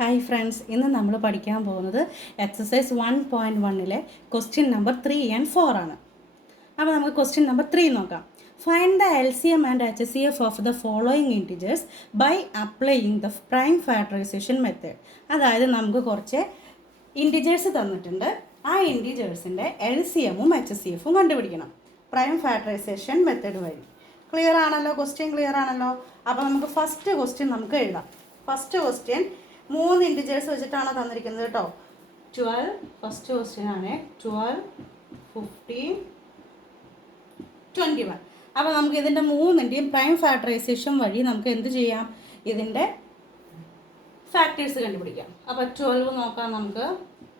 Hi friends, ഇന്ന് നമ്മൾ പഠിക്കാൻ പോകുന്നത് എക്സസൈസ് 1.1-ലെ ക്വസ്റ്റ്യൻ നമ്പർ 3 and 4 ആണ്. അപ്പോൾ നമുക്ക് ക്വസ്റ്റ്യൻ നമ്പർ 3 നോക്കാം. Find the LCM and HCF of the following integers by applying the prime factorisation method. അതായത് നമുക്ക് കുറച്ച് ഇൻറ്റിജേഴ്സ് തന്നിട്ടുണ്ട്. ആ ഇൻറ്റിജേഴ്സിൻ്റെ LCM-ഉം HCF-ഉം കണ്ടുപിടിക്കണം പ്രൈം ഫാക്ടറൈസേഷൻ മെത്തേഡ് വഴി. ക്ലിയർ ആണല്ലോ? ക്വസ്റ്റ്യൻ ക്ലിയർ ആണല്ലോ? അപ്പോൾ നമുക്ക് ഫസ്റ്റ് ക്വസ്റ്റ്യൻ നമുക്ക് എഴുതാം. ഫസ്റ്റ് ക്വസ്റ്റ്യൻ 3 ഇൻറ്റിജേഴ്സ് വെച്ചിട്ടാണ് തന്നിരിക്കുന്നത് കേട്ടോ. 12 ഫസ്റ്റ് ക്വസ്റ്റ്യൻ ആണ്. 12, 15, 21. അപ്പോൾ നമുക്ക് ഇതിൻ്റെ 3-ൻ്റെയും പ്രൈം ഫാക്ടറൈസേഷൻ വഴി നമുക്ക് എന്ത് ചെയ്യാം? ഇതിൻ്റെ ഫാക്ടേഴ്സ് കണ്ടുപിടിക്കാം. അപ്പോൾ 12 നോക്കാം നമുക്ക്.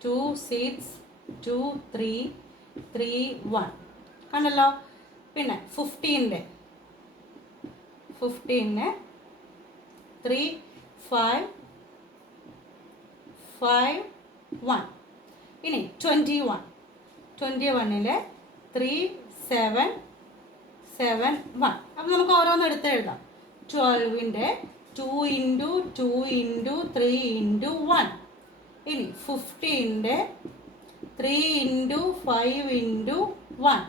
2, 6, 2, 3, 3, 1 കണ്ടല്ലോ. പിന്നെ 15 3, 5, 5, 1. ഇനി 21 3, 7, 7, 1. അപ്പം നമുക്ക് ഓരോന്ന് എടുത്ത് എഴുതാം. 12-ൻ്റെ 2 × 2 × 3 × 1. ഇനി 15-ൻ്റെ 3 × 5 × 1.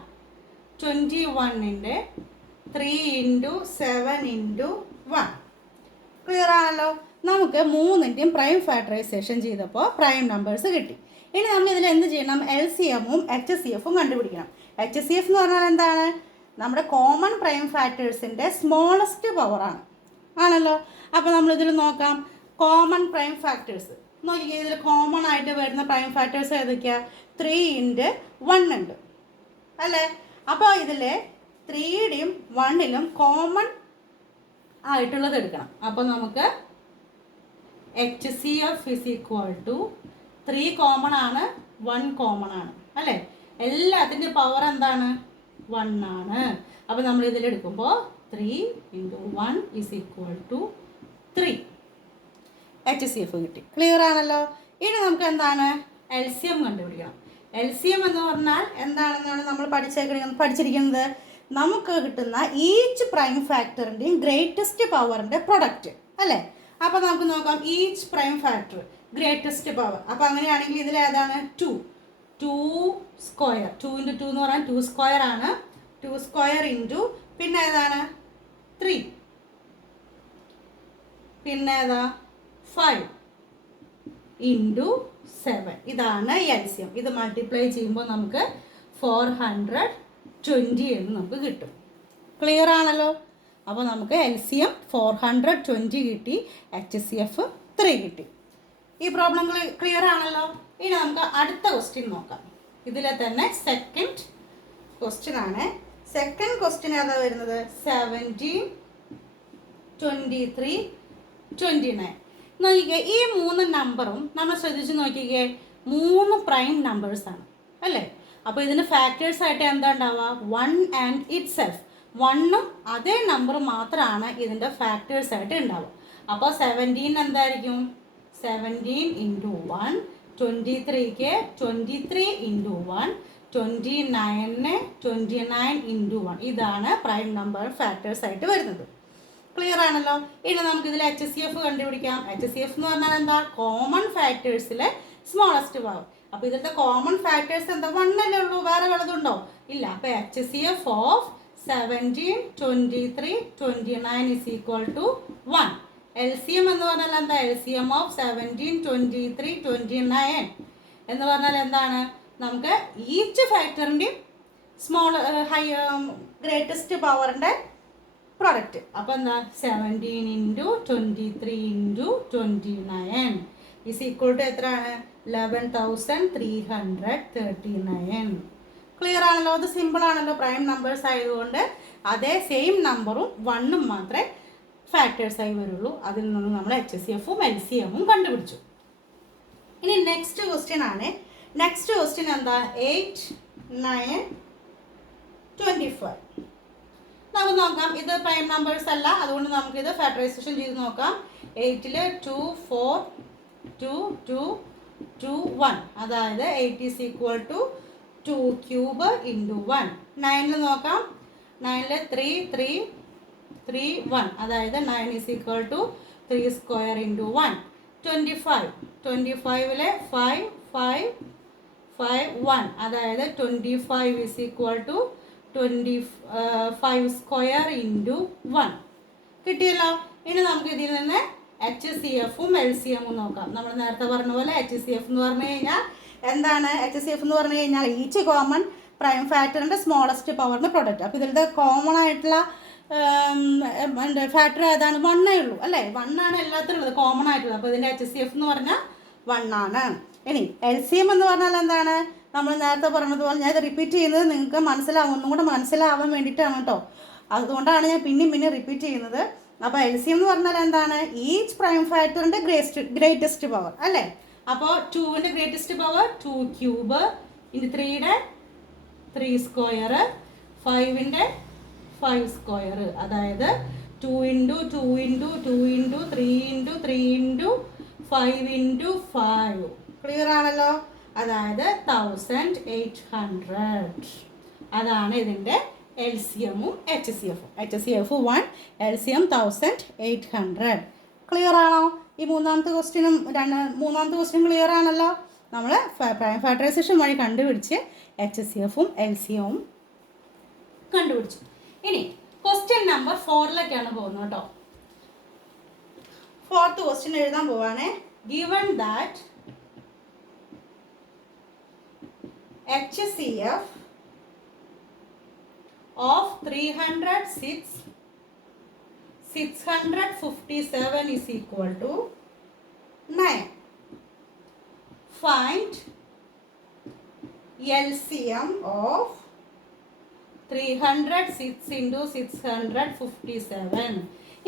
21-ൻ്റെ 3 × 7 × 1. ക്ലിയർ ആണല്ലോ? നമുക്ക് 3-ൻ്റെയും പ്രൈം ഫാക്ടറൈസേഷൻ ചെയ്തപ്പോൾ പ്രൈം നമ്പേഴ്സ് കിട്ടി. ഇനി നമ്മൾ ഇതിൽ എന്ത് ചെയ്യണം? LCM-ഉം HCF-ഉം കണ്ടുപിടിക്കണം. HCF എന്ന് പറഞ്ഞാൽ എന്താണ്? നമ്മുടെ കോമൺ പ്രൈം ഫാക്ടേഴ്സിൻ്റെ സ്മോളസ്റ്റ് പവറാണ് ആണല്ലോ. അപ്പോൾ നമ്മളിതിൽ നോക്കാം. കോമൺ പ്രൈം ഫാക്ടേഴ്സ് നോക്കിക്കുക. ഇതിൽ കോമൺ ആയിട്ട് വരുന്ന പ്രൈം ഫാക്ടേഴ്സ് ഏതൊക്കെയാണ്? 3 × 1 ഉണ്ട് അല്ലേ? അപ്പോൾ ഇതിൽ 3-യുടെയും 1-ലും കോമൺ ആയിട്ടുള്ളത് എടുക്കണം. അപ്പോൾ നമുക്ക് HCF is equal to 3 common ആണ്, 1 കോമൺ ആണ് അല്ലേ? എല്ലാത്തിൻ്റെ പവർ എന്താണ്? 1 ആണ്. അപ്പോൾ നമ്മൾ ഇതിലെടുക്കുമ്പോൾ 3 × 1 is equal to 3. HCF കിട്ടി. ക്ലിയർ ആണല്ലോ? ഇനി നമുക്ക് എന്താണ്? LCM കണ്ടുപിടിക്കണം. LCM എന്ന് പറഞ്ഞാൽ എന്താണെന്നാണ് നമ്മൾ പഠിച്ചിരിക്കുന്നത്? നമുക്ക് കിട്ടുന്ന ഈച്ച് പ്രൈം ഫാക്ടറിൻ്റെയും ഗ്രേറ്റസ്റ്റ് പവറിൻ്റെ പ്രൊഡക്റ്റ് അല്ലേ? അപ്പോൾ നമുക്ക് നോക്കാം. Each prime factor greatest power. അപ്പോൾ അങ്ങനെയാണെങ്കിൽ ഇതിൽ ഏതാണ്? 2 സ്ക്വയർ. 2 × 2 എന്ന് പറഞ്ഞാൽ 2 സ്ക്വയർ ആണ്. 2 സ്ക്വയർ ഇൻറ്റു പിന്നെ ഏതാണ്? 3. പിന്നെ ഏതാ? 5 ഇൻറ്റു 7. ഇതാണ് LCM. ഇത് മൾട്ടിപ്ലൈ ചെയ്യുമ്പോൾ നമുക്ക് 420 എന്ന് നമുക്ക് കിട്ടും. ക്ലിയർ ആണല്ലോ? അപ്പോൾ നമുക്ക് LCM 420 കിട്ടി, HCF 3 കിട്ടി. ഈ പ്രോബ്ലം ക്ലിയർ ആണല്ലോ? ഇനി നമുക്ക് അടുത്ത ക്വസ്റ്റ്യൻ നോക്കാം. ഇതിലെ തന്നെ സെക്കൻഡ് ക്വസ്റ്റ്യൻ ആണ്. സെക്കൻഡ് ക്വസ്റ്റ്യൻ ഏതാ വരുന്നത്? 17, 23, 29. നോക്കിക്കേ, ഈ 3 നമ്പറും നമ്മൾ ശ്രദ്ധിച്ച് നോക്കിക്കേ, 3 പ്രൈം നമ്പേഴ്സാണ് അല്ലേ? അപ്പോൾ ഇതിന് ഫാക്ടേഴ്സായിട്ട് എന്താ ഉണ്ടാവുക? 1 and itself. 1-ഉം അതേ നമ്പർ മാത്രമാണ് ഇതിൻ്റെ ഫാക്ടേഴ്സായിട്ട് ഉണ്ടാവുക. അപ്പോൾ 17 എന്തായിരിക്കും? 17 × 1. 23-ക്ക് 23 × 1. 29-ന് 29 × 1. ഇതാണ് പ്രൈം നമ്പർ ഫാക്ടേഴ്സായിട്ട് വരുന്നത്. ക്ലിയർ ആണല്ലോ? ഇനി നമുക്കിതിൽ HCF കണ്ടുപിടിക്കാം. HCF എന്ന് പറഞ്ഞാൽ എന്താ? കോമൺ ഫാക്ടേഴ്സിലെ സ്മോളസ്റ്റ് പവർ. അപ്പോൾ ഇതിലത്തെ കോമൺ ഫാക്ടേഴ്സ് എന്താ? 1 അല്ലേ ഉള്ളൂ, വേറെ വലുതുണ്ടോ? ഇല്ല. അപ്പോൾ HCF of 17, 23, 29 is equal to 1. LCM എന്ന് പറഞ്ഞാൽ എന്താ? LCM ഓഫ് 17, 23, 29 എന്ന് പറഞ്ഞാൽ എന്താണ്? നമുക്ക് ഈച്ച് ഫാക്ടറിൻ്റെയും ഗ്രേറ്റസ്റ്റ് പവറിൻ്റെ പ്രൊഡക്റ്റ്. അപ്പോൾ എന്താ? 17 × 23 × 29 is equal to എത്രയാണ്? 11,339. ക്ലിയർ ആണല്ലോ? അത് സിമ്പിൾ ആണല്ലോ. പ്രൈം നമ്പേഴ്സ് ആയതുകൊണ്ട് അതേ സെയിം നമ്പറും 1-ഉം മാത്രമേ ഫാക്ടേഴ്സായി വരുള്ളൂ. അതിൽ നിന്ന് നമ്മൾ HCF-ഉം LCM-ഉം കണ്ടുപിടിച്ചു. ഇനി നെക്സ്റ്റ് ക്വസ്റ്റ്യൻ ആണ്. നെക്സ്റ്റ് ക്വസ്റ്റ്യൻ എന്താ? 8, 9, 25. നമുക്ക് നോക്കാം. ഇത് പ്രൈം നമ്പേഴ്സ് അല്ല, അതുകൊണ്ട് നമുക്കിത് ഫാക്ടറൈസേഷൻ ചെയ്ത് നോക്കാം. 8-ൽ 2, 4, 2, 2, 2, 1. അതായത് 8 is equal to 2 cube into 1. 9-ൽ നോക്കാം. 9-ൽ 3, 3, 3, 1. അതായത് 9 is equal to 3 square into 1. 25. 25-ലെ 5 5 5 1, അതായത് 25 is equal to 25 square into 1 കിട്ടിയല്ലോ. ഇനി നമുക്ക് ഇതിൽ നിന്ന് HCFും LCMും നോക്കാം. നമ്മൾ നേരത്തെ പറഞ്ഞ പോലെ HCF എന്ന് പറഞ്ഞു കഴിഞ്ഞാൽ എന്താണ്? HCF എന്ന് പറഞ്ഞു കഴിഞ്ഞാൽ ഈച്ച് കോമൺ പ്രൈം ഫാക്ടറിൻ്റെ സ്മോളസ്റ്റ് പവറിൻ്റെ പ്രൊഡക്റ്റ്. അപ്പോൾ ഇതിലത്തെ കോമൺ ആയിട്ടുള്ള ഫാക്ടർ ഏതാണ്? 1 ഉള്ളൂ അല്ലേ? 1 ആണ് എല്ലാത്തിനും ഉള്ളത്, കോമൺ ആയിട്ടുള്ളത്. അപ്പോൾ ഇതിൻ്റെ HCF എന്ന് പറഞ്ഞാൽ 1 ആണ്. ഇനി LCM എന്ന് പറഞ്ഞാൽ എന്താണ്? നമ്മൾ നേരത്തെ പറഞ്ഞതുപോലെ ഞാൻ ഇത് റിപ്പീറ്റ് ചെയ്യുന്നത് നിങ്ങൾക്ക് ഒന്നും കൂടെ മനസ്സിലാവാൻ വേണ്ടിയിട്ടാണ് കേട്ടോ. അതുകൊണ്ടാണ് ഞാൻ പിന്നെ റിപ്പീറ്റ് ചെയ്യുന്നത്. അപ്പോൾ LCM എന്ന് പറഞ്ഞാൽ എന്താണ്? ഈച്ച് പ്രൈം ഫാക്ടറിൻ്റെ ഗ്രേറ്റസ്റ്റ് പവർ അല്ലേ? അപ്പോൾ 2ൻ്റെ ഗ്രേറ്റസ്റ്റ് പവർ 2 ക്യൂബ് ഇനി 3യുടെ 3 സ്ക്വയർ 5ൻ്റെ 5 സ്ക്വയർ, അതായത് 2 into 2 into 2 into 3 into 3 into 5 into 5. Clear ആണല്ലോ? അതായത് 1800. അതാണ് ഇതിൻ്റെ LCMും HCFും. HCF 1, LCM 1800. ക്ലിയർ ആണോ? ഈ മൂന്നാമത്തെ ക്വസ്റ്റ്യനും ക്ലിയർ ആണല്ലോ. നമ്മൾ പ്രൈം ഫാക്ടറൈസേഷൻ വഴി കണ്ടുപിടിച്ച് HCFും LCMും കണ്ടുപിടിച്ചു. ഇനി ക്വസ്റ്റ്യൻ നമ്പർ 4ലേക്കാണ് പോകുന്നത് കേട്ടോ. 4th ക്വസ്റ്റ്യൻ എഴുതാൻ പോവാണേ. Given that HCF of 657 is equal to 9. Find LCM of 306 into 657.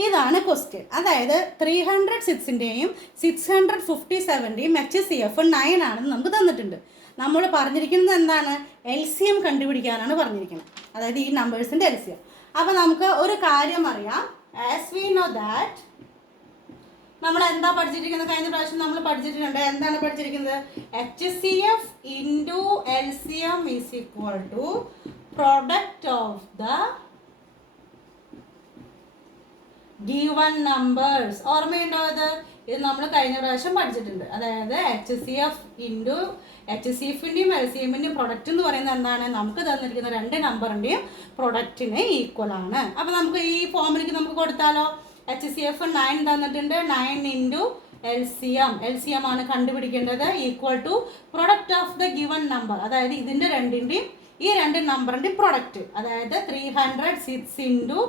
ഇതാണ് ക്വസ്റ്റ്യൻ. അതായത് 306ൻ്റെയും 657ൻ്റെയും HCF 9 ആണെന്ന് നമുക്ക് തന്നിട്ടുണ്ട്. നമ്മൾ പറഞ്ഞിരിക്കുന്നത് എന്താണ്? LCM കണ്ടുപിടിക്കാനാണ് പറഞ്ഞിരിക്കുന്നത്, അതായത് ഈ നമ്പേഴ്സിൻ്റെ LCM. അപ്പോൾ നമുക്ക് ഒരു കാര്യം അറിയാം. ആസ് വി നോ ദാറ്റ് നമ്മൾ എന്താ പഠിച്ചിരിക്കുന്നത്? കഴിഞ്ഞ പ്രാവശ്യം നമ്മൾ പഠിച്ചിട്ടുണ്ട്. എന്താണ് പഠിച്ചിരിക്കുന്നത്? HCF into LCM is equal to product of the given numbers. ഓർമ്മയുണ്ടോ? ഇത് നമ്മൾ കഴിഞ്ഞ പ്രാവശ്യം പഠിച്ചിട്ടുണ്ട്. അതായത് HCFിൻ്റെയും LCMൻ്റെയും പ്രൊഡക്റ്റ് എന്ന് പറയുന്നത് എന്താണ്? നമുക്ക് തന്നിരിക്കുന്ന 2 നമ്പറിൻ്റെയും പ്രൊഡക്റ്റിന് ഈക്വൽ ആണ്. അപ്പോൾ നമുക്ക് ഈ ഫോമിലേക്ക് നമുക്ക് കൊടുത്താലോ? HCF 9 തന്നിട്ടുണ്ട്. 9 ഇൻറ്റു LCM ആണ് കണ്ടുപിടിക്കേണ്ടത്, equal to product of the given number, അതായത് ഇതിൻ്റെ രണ്ടിൻ്റെയും ഈ 2 നമ്പറിൻ്റെയും പ്രൊഡക്റ്റ്, അതായത് 306 ഇൻറ്റു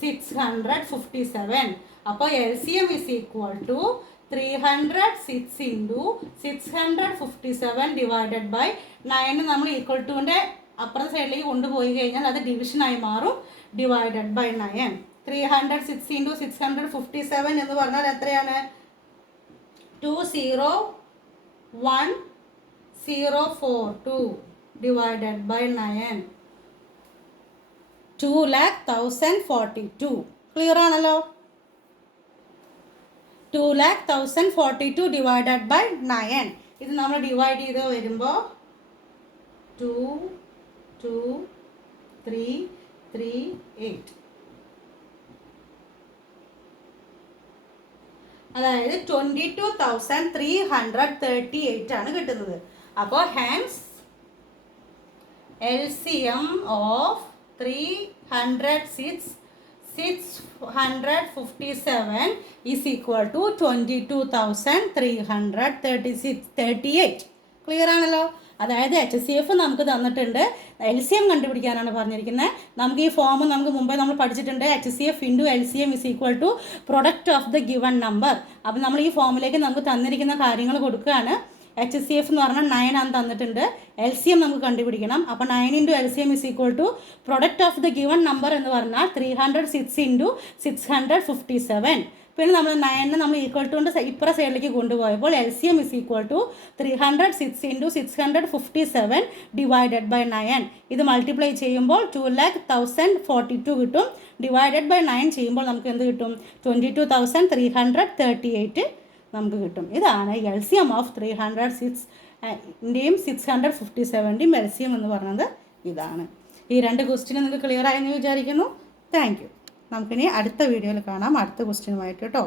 657. അപ്പോൾ LCM is equal to 306 into 657 divided by 9. നമ്മൾ ഈക്വൽ ടുവിൻ്റെ അപ്പുറത്തെ സൈഡിലേക്ക് കൊണ്ടുപോയി കഴിഞ്ഞാൽ അത് ഡിവിഷനായി മാറും. Divided by 9. 306 ഇൻറ്റു 657 എന്ന് പറഞ്ഞാൽ എത്രയാണ്? 201,042 divided by 9. 2,00,042. ക്ലിയർ ആണല്ലോ? 2,00,042 divided by 9. ഇത് നമ്മൾ ഡിവൈഡ് ചെയ്ത് വരുമ്പോൾ 2 2 3 3 8, അതായത് 22,338 ആണ് കിട്ടുന്നത്. അപ്പോൾ hence LCM of 657 is equal to 22,338. Clear ആണല്ലോ? അതായത് HCF നമുക്ക് തന്നിട്ടുണ്ട്, LCM കണ്ടുപിടിക്കാനാണ് പറഞ്ഞിരിക്കുന്നത്. നമുക്ക് ഈ ഫോം നമുക്ക് മുമ്പേ നമ്മൾ പഠിച്ചിട്ടുണ്ട്. HCF into LCM is equal to product of the given number. അപ്പോൾ നമ്മൾ ഈ ഫോമിലേക്ക് നമുക്ക് തന്നിരിക്കുന്ന കാര്യങ്ങൾ കൊടുക്കുകയാണ്. HCF എന്ന് പറഞ്ഞാൽ 9 ആണ് തന്നിട്ടുണ്ട്. LCM നമുക്ക് കണ്ടുപിടിക്കണം. അപ്പോൾ 9 into LCM is equal to product of the given number എന്ന് പറഞ്ഞാൽ 306 ഇൻറ്റു 657. പിന്നെ നമ്മൾ 9 നമ്മൾ ഈക്വൽ ടു കൊണ്ട് ഇപ്പുറ സൈഡിലേക്ക് കൊണ്ടുപോയപ്പോൾ LCM is equal to 306 into 657 divided by 9. ഇത് മൾട്ടിപ്ലൈ ചെയ്യുമ്പോൾ 2,00,042 കിട്ടും. ഡിവൈഡഡ് ബൈ 9 ചെയ്യുമ്പോൾ നമുക്ക് എന്ത് കിട്ടും? 22,338 നമുക്ക് കിട്ടും. ഇതാണ് LCM ഓഫ് 306ൻ്റെയും 657ൻ്റെയും LCM എന്ന് പറയുന്നത് ഇതാണ്. ഈ 2 ക്വസ്റ്റ്യൻ നിങ്ങൾക്ക് ക്ലിയർ ആയെന്ന് വിചാരിക്കുന്നു. Thank you. നമുക്കിനി അടുത്ത വീഡിയോയിൽ കാണാം, അടുത്ത ക്വസ്റ്റ്യനുമായിട്ട് കേട്ടോ.